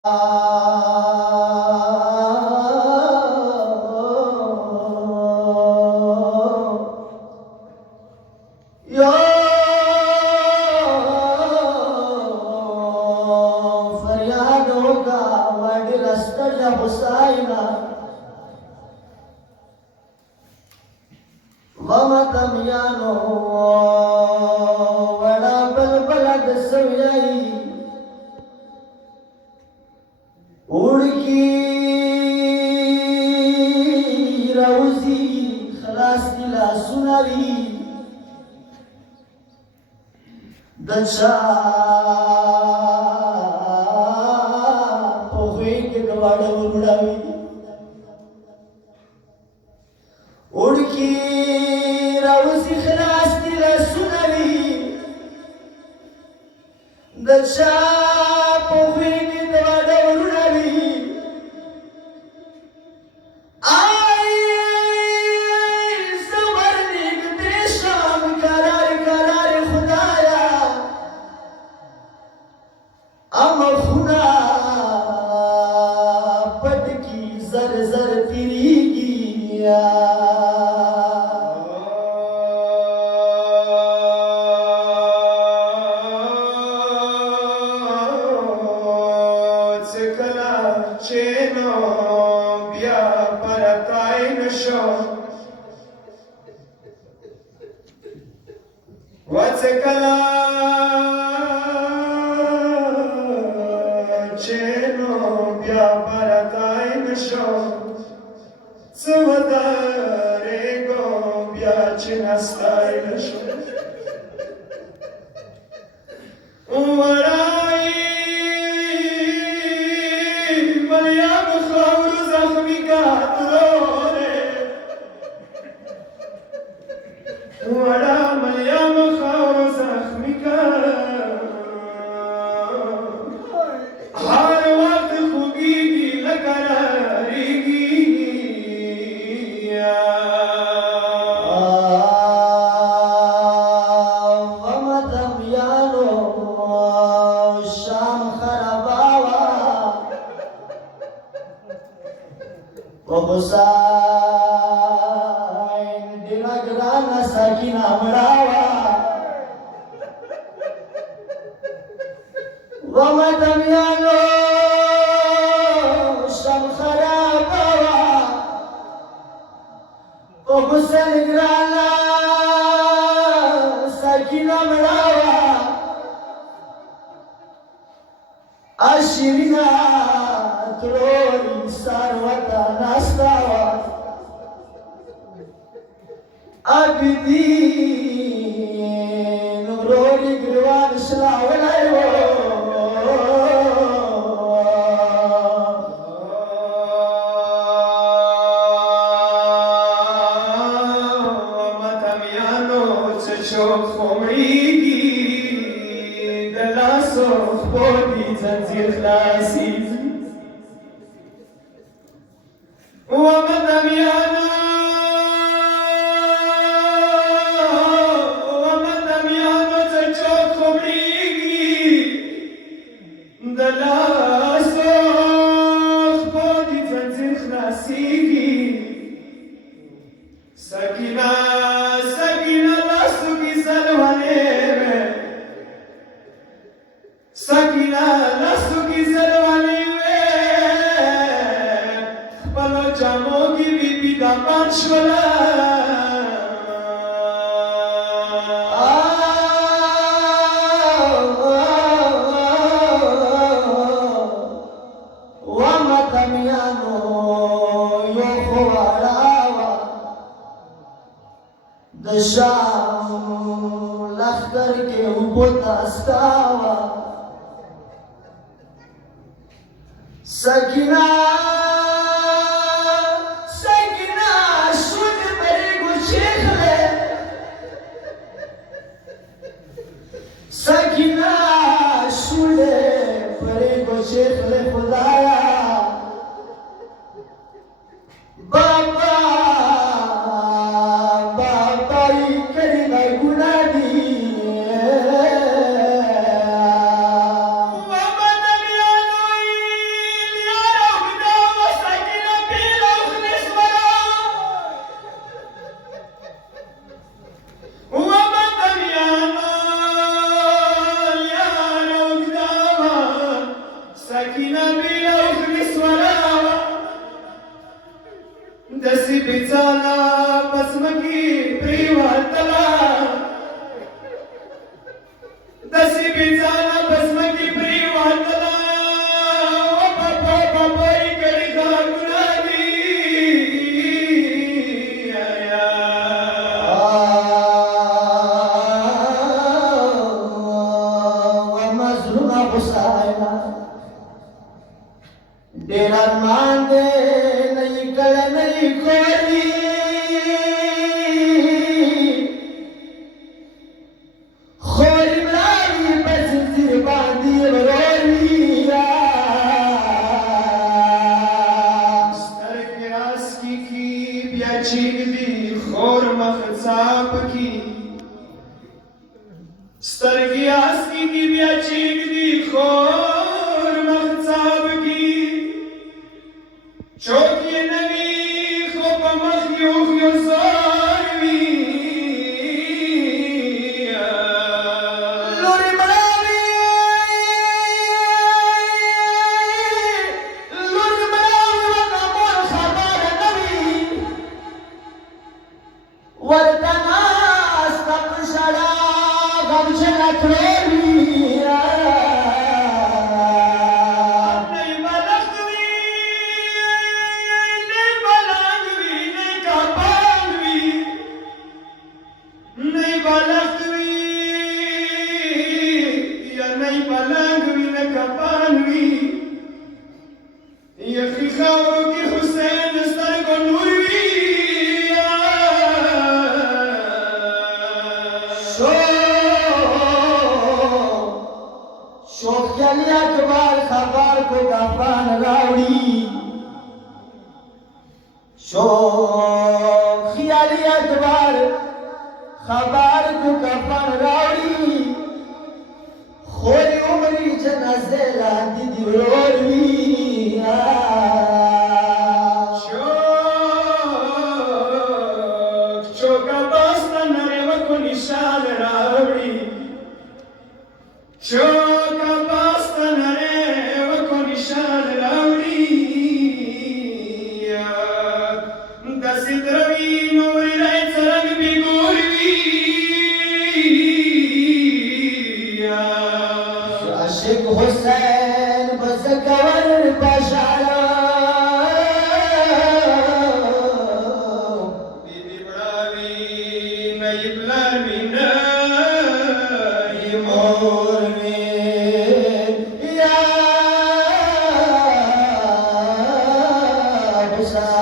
यो फरियादों का वड रस्ता हुसैना वमतम यानो वड़ा बलबलद सवयाई उड़की रौजी खलास दिला सुनारी दचा पोहे के गवाड़ उड़ावी उड़की रौजी खलास दिला सुनारी दचा पोहे के गवाड़ उड़ावी zar zar tirigiya Cikala cheno bia paratai nasho Wacikala cheno bia paratai nasho Suvadare go bia chinastai nasho Husain dina gerana sakina merawa wa madam yano sham kharabawa Husain gerana sakina merawa ashirina Troi sarvata nastawa Abidin Rori Grivan Shlawalayo Matamyano Chechok Khomrigi Dalaso Khodi Zanzir Klasi ومدميانو تشوف خبريجي دلاسو خبودي تنزل خلاسيجي سكينة سكينة لاسوكي سلوانيري سكينة لاسوكي سلوانيري خبالو جاموكي بيبي دامان شولا Sham lakhtar ke upota stawa Sakina Sakina shud mere guchekhle Sakina shud mere guchekhle khudaya Baba سکینه بیا اخلص ولاوه دسی بیچاله پسمکی پریواتله دسی بیچاله پسمکی پریواتله و پاپای کڑی خاکونا دی ومظلوم غصائنا ډېر ارمان دی نه یې کړی نه یې کړي خورې مړاوي په زنځیر باندې ورور وي سترګې راسکي کی بیا چیږدي خور مخ څاپ کی سترګې راسکي کی بیا چیږدي خور مخ څاپ کی چوک یې نه وي خو په مخ کې اوښ یو زار وي لورې مړاوي لورې مړاوي ورته مور خبره نه وي ورته ناسته په ژړا غمجنه کړې وي شوخیالی اکبر خبر کو کفن راوڑی شوخیالی اکبر خبر کو کفن راوڑی خوری عمری جنازه لاندې دی ورور وي چوکا باسته نړۍ وکړو نشان راوړي چوکا باسته نړۍ وکړو نشان راوړي داسې دروي نورې رای څرنګ بې ګورې وي عاشق حسین بزګور بشارا بیبي مړاوي نه یې پلار وي نه یې مور وي یا حسین